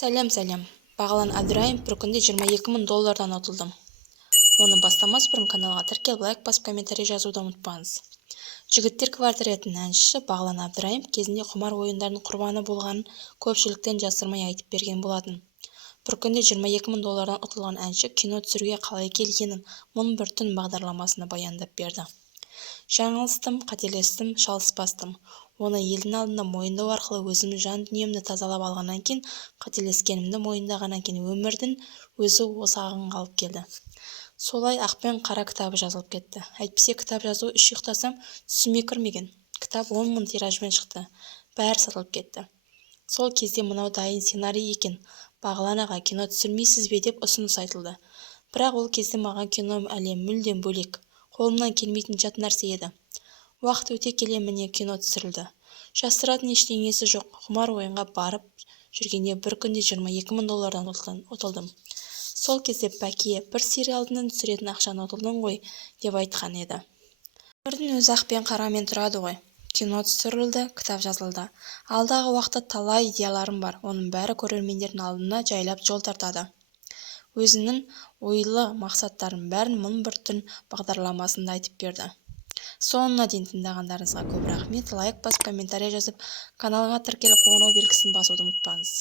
Сәлем. Бағлан Әбдірайымов бір күнде $22.000 ұтылдым. Оны бастамас бұрын каналға тіркеліп, лайк басып, комментарий жазуды ұмытпаңыз. Жігіттер квартетінің әншісі Бағлан Әбдірайымов кезінде құмар ойындардың құрбаны болғанын көпшіліктен жасырмай айтып берген болатын. Бір күнде $22.000 ұтылған әнші кино түсіруге қалай келгенін мың бір түн бағдарламасына баяндап берді. Жаңылыстым, қателестім, шалыспастым. Оны елдің алдында мойындау арқылы өзім жан дүниемді тазалап алғаннан кейін, қателескенімді мойындағаннан кейін өмірдің өзі осы ағынға алып келді. Солай ақ пен қара кітабы жазылып кетті. Әйтпесе кітап жазу үш ұйықтасам түсіме кірмеген. Кітап 10 000 тиражбен шықты. Бәрі сатылып кетті. Сол кезде мынау дайын сценарий екен. Бағлан аға, кино түсірмейсіз бе деп ұсыныс айтылды. Бірақ ол кезде маған кино әлем мүлдем бөлек. Қолымнан келмейтін жат нәрсе еді. Уақыт өте келе міне кино түсірілді. Жасыратын ештеңесі жоқ. Құмар ойынға барып жүргенде бір күнде $22.000 ұтылдым. Сол кезде Бәке, бір сериалдың түсіретін ақшаны ұтылдың ғой, деп айтқан еді. Өмірдің өзі ақ пен қарамен тұрады ғой. Кино түсірілді, кітап жазылды. Алдағы уақытта талай идеяларым бар. Оның бәрі көрермендердің алдына жайлап жол тартады. Өзінің ойлы мақсаттарын бәрін мың бір түн бағдарламасында айтып берді. Соңына дейін тыңдағандарыңызға көп рахмет. Лайк басып, комментарий жазып, каналға тіркеліп қоңырау белгісін басуды ұмытпаңыз.